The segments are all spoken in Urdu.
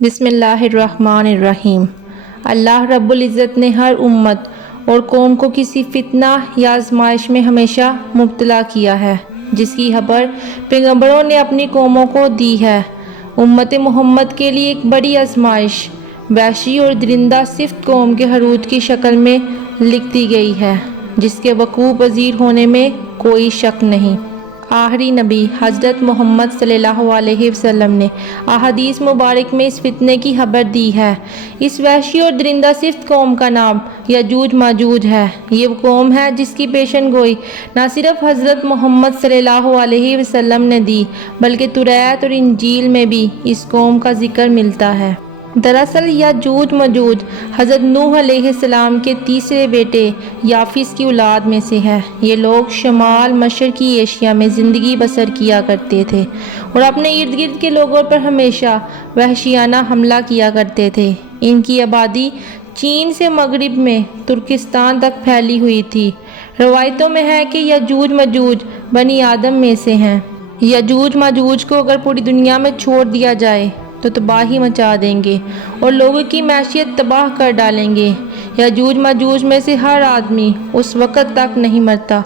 بسم اللہ الرحمن الرحیم۔ اللہ رب العزت نے ہر امت اور قوم کو کسی فتنہ یا آزمائش میں ہمیشہ مبتلا کیا ہے، جس کی خبر پیغمبروں نے اپنی قوموں کو دی ہے۔ امت محمد کے لیے ایک بڑی آزمائش وحشی اور درندہ صفت قوم کے حروج کی شکل میں لکھ دی گئی ہے، جس کے وقوع پذیر ہونے میں کوئی شک نہیں۔ آخری نبی حضرت محمد صلی اللہ علیہ وسلم نے احادیث مبارک میں اس فتنے کی خبر دی ہے۔ اس وحشی اور درندہ صفت قوم کا نام یجوج ماجوج ہے۔ یہ وہ قوم ہے جس کی پیشن گوئی نہ صرف حضرت محمد صلی اللہ علیہ وسلم نے دی، بلکہ توریت اور انجیل میں بھی اس قوم کا ذکر ملتا ہے۔ دراصل یاجوج ماجوج حضرت نوح علیہ السلام کے تیسرے بیٹے یافس کی اولاد میں سے ہے۔ یہ لوگ شمال مشرقی ایشیا میں زندگی بسر کیا کرتے تھے اور اپنے ارد گرد کے لوگوں پر ہمیشہ وحشیانہ حملہ کیا کرتے تھے۔ ان کی آبادی چین سے مغرب میں ترکستان تک پھیلی ہوئی تھی۔ روایتوں میں ہے کہ یاجوج ماجوج بنی آدم میں سے ہیں۔ یاجوج ماجوج کو اگر پوری دنیا میں چھوڑ دیا جائے تو تباہی مچا دیں گے اور لوگوں کی معیشت تباہ کر ڈالیں گے۔ یاجوج ماجوج میں سے ہر آدمی اس وقت تک نہیں مرتا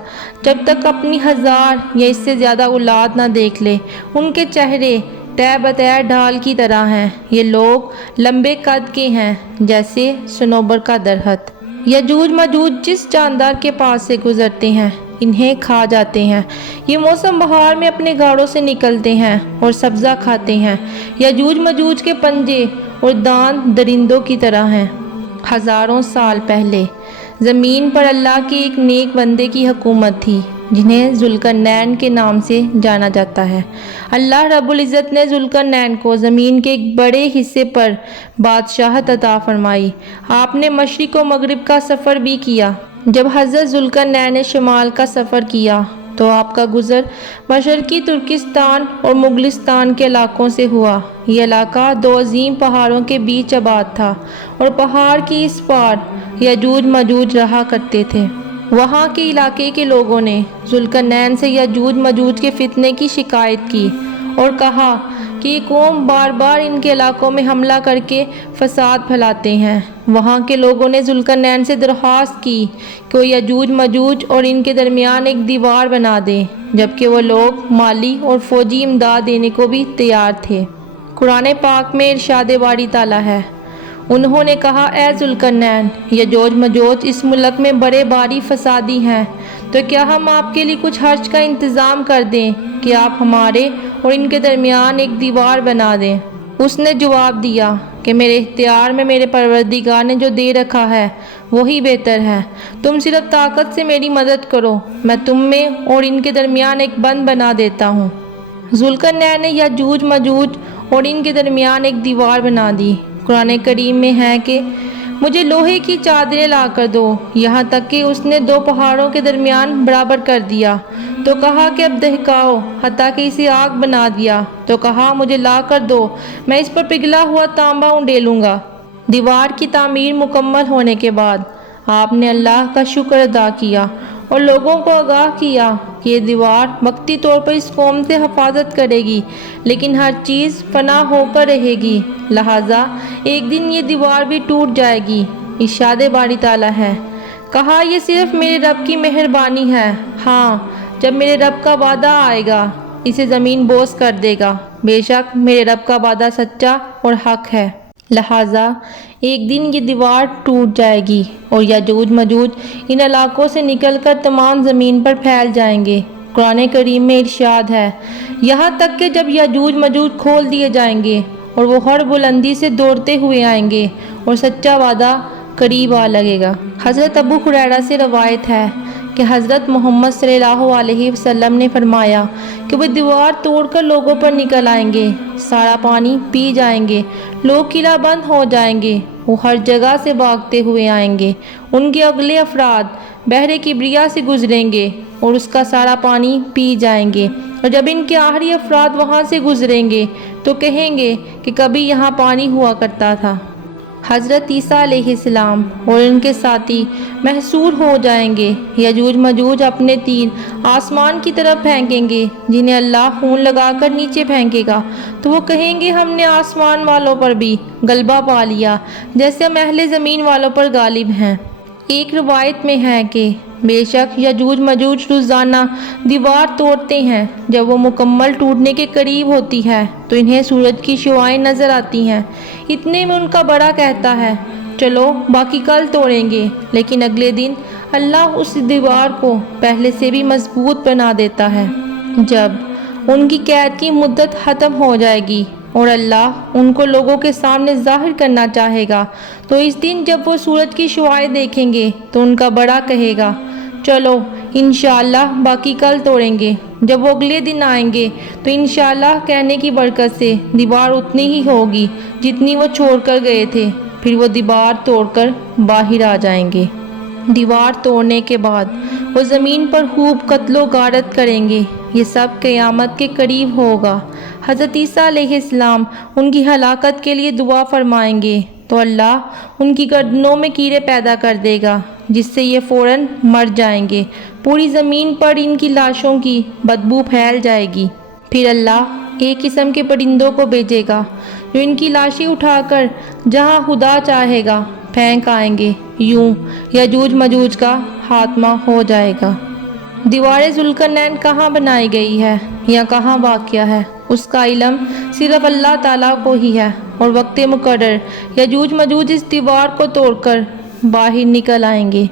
جب تک اپنی 1000 یا اس سے زیادہ اولاد نہ دیکھ لے۔ ان کے چہرے تہ بتہ ڈھال کی طرح ہیں۔ یہ لوگ لمبے قد کے ہیں جیسے صنوبر کا درخت۔ یاجوج ماجوج جس جاندار کے پاس سے گزرتے ہیں انہیں کھا جاتے ہیں۔ یہ موسم بہار میں اپنے گاڑوں سے نکلتے ہیں اور سبزہ کھاتے ہیں۔ یاجوج ماجوج کے پنجے اور دانت درندوں کی طرح ہیں۔ ہزاروں سال پہلے زمین پر اللہ کے ایک نیک بندے کی حکومت تھی جنہیں ذوالقرنین کے نام سے جانا جاتا ہے۔ اللہ رب العزت نے ذوالقرنین کو زمین کے ایک بڑے حصے پر بادشاہت عطا فرمائی۔ آپ نے مشرق و مغرب کا سفر بھی کیا۔ جب حضرت ذوالقرنین نے شمال کا سفر کیا تو آپ کا گزر مشرقی ترکستان اور مغلستان کے علاقوں سے ہوا۔ یہ علاقہ 2 عظیم پہاڑوں کے بیچ آباد تھا اور پہاڑ کی اس پار یاجوج ماجوج رہا کرتے تھے۔ وہاں کے علاقے کے لوگوں نے ذوالقرنین سے یاجوج ماجوج کے فتنے کی شکایت کی اور کہا کہ یہ قوم بار بار ان کے علاقوں میں حملہ کر کے فساد پھیلاتے ہیں۔ وہاں کے لوگوں نے ذوالقرنین سے درخواست کی کہ وہ یاجوج ماجوج اور ان کے درمیان ایک دیوار بنا دے، جبکہ وہ لوگ مالی اور فوجی امداد دینے کو بھی تیار تھے۔ قرآن پاک میں ارشاد باری تعالیٰ ہے، انہوں نے کہا اے ذوالقرنین، یاجوج ماجوج اس ملک میں بڑے باری فسادی ہیں، تو کیا ہم آپ کے لیے کچھ خرچ کا انتظام کر دیں کہ آپ ہمارے اور ان کے درمیان ایک دیوار بنا دیں؟ اس نے جواب دیا کہ میرے اختیار میں میرے پروردگار نے جو دے رکھا ہے وہی بہتر ہے۔ تم صرف طاقت سے میری مدد کرو، میں تم میں اور ان کے درمیان ایک بند بنا دیتا ہوں۔ ذوالقرنین نے یاجوج ماجوج اور ان کے درمیان ایک دیوار بنا دی۔ قرآن کریم میں ہے کہ مجھے لوہے کی چادریں لا کر دو، یہاں تک کہ اس نے 2 پہاڑوں کے درمیان برابر کر دیا۔ تو کہا کہ اب دہکاؤ، حتیٰ کہ اسے آگ بنا دیا۔ تو کہا مجھے لا کر دو، میں اس پر پگھلا ہوا تانبا انڈیلوں گا۔ دیوار کی تعمیر مکمل ہونے کے بعد آپ نے اللہ کا شکر ادا کیا اور لوگوں کو آگاہ کیا کہ یہ دیوار وقتی طور پر اس قوم سے حفاظت کرے گی، لیکن ہر چیز فنا ہو کر رہے گی، لہٰذا ایک دن یہ دیوار بھی ٹوٹ جائے گی۔ ارشاد باری تعالیٰ ہے، کہا یہ صرف میرے رب کی مہربانی ہے، ہاں جب میرے رب کا وعدہ آئے گا اسے زمین بوس کر دے گا، بے شک میرے رب کا وعدہ سچا اور حق ہے، لہٰذا ایک دن یہ دیوار ٹوٹ جائے گی اور یاجوج ماجوج ان علاقوں سے نکل کر تمام زمین پر پھیل جائیں گے۔ قرآن کریم میں ارشاد ہے، یہاں تک کہ جب یاجوج ماجوج کھول دیے جائیں گے اور وہ ہر بلندی سے دوڑتے ہوئے آئیں گے اور سچا وعدہ قریب آ لگے گا۔ حضرت ابو ہریرہ سے روایت ہے کہ حضرت محمد صلی اللہ علیہ وسلم نے فرمایا کہ وہ دیوار توڑ کر لوگوں پر نکل آئیں گے، سارا پانی پی جائیں گے، لوگ قلعہ بند ہو جائیں گے، وہ ہر جگہ سے بھاگتے ہوئے آئیں گے، ان کے اگلے افراد بحر کبریا سے گزریں گے اور اس کا سارا پانی پی جائیں گے، اور جب ان کے آخری افراد وہاں سے گزریں گے تو کہیں گے کہ کبھی یہاں پانی ہوا کرتا تھا۔ حضرت عیسیٰ علیہ السلام اور ان کے ساتھی محصور ہو جائیں گے۔ یجوج مجوج اپنے تیر آسمان کی طرف پھینکیں گے، جنہیں اللہ خون لگا کر نیچے پھینکے گا، تو وہ کہیں گے ہم نے آسمان والوں پر بھی غلبہ پا لیا جیسے ہم اہل زمین والوں پر غالب ہیں۔ ایک روایت میں ہے کہ بے شک یجوج مجوج روزانہ دیوار توڑتے ہیں، جب وہ مکمل ٹوٹنے کے قریب ہوتی ہے تو انہیں سورج کی شعاعیں نظر آتی ہیں۔ اتنے میں ان کا بڑا کہتا ہے چلو باقی کل توڑیں گے، لیکن اگلے دن اللہ اس دیوار کو پہلے سے بھی مضبوط بنا دیتا ہے۔ جب ان کی قید کی مدت ختم ہو جائے گی اور اللہ ان کو لوگوں کے سامنے ظاہر کرنا چاہے گا، تو اس دن جب وہ سورج کی شعاعیں دیکھیں گے تو ان کا بڑا کہے گا چلو انشاءاللہ باقی کل توڑیں گے۔ جب وہ اگلے دن آئیں گے تو انشاءاللہ کہنے کی برکت سے دیوار اتنی ہی ہوگی جتنی وہ چھوڑ کر گئے تھے، پھر وہ دیوار توڑ کر باہر آ جائیں گے۔ دیوار توڑنے کے بعد وہ زمین پر خوب قتل و غارت کریں گے۔ یہ سب قیامت کے قریب ہوگا۔ حضرت عیسیٰ علیہ السلام ان کی ہلاکت کے لیے دعا فرمائیں گے تو اللہ ان کی گردنوں میں کیڑے پیدا کر دے گا، جس سے یہ فوراً مر جائیں گے۔ پوری زمین پر ان کی لاشوں کی بدبو پھیل جائے گی۔ پھر اللہ ایک قسم کے پرندوں کو بھیجے گا جو ان کی لاشیں اٹھا کر جہاں خدا چاہے گا پھینک آئیں گے۔ یوں یجوج مجوج کا خاتمہ ہو جائے گا۔ دیوار ذوالقرنین کہاں بنائی گئی ہے یا کہاں واقع ہے، اس کا علم صرف اللہ تعالیٰ کو ہی ہے، اور وقت مقرر یجوج مجوج اس دیوار کو توڑ کر باہر نکل آئیں گے۔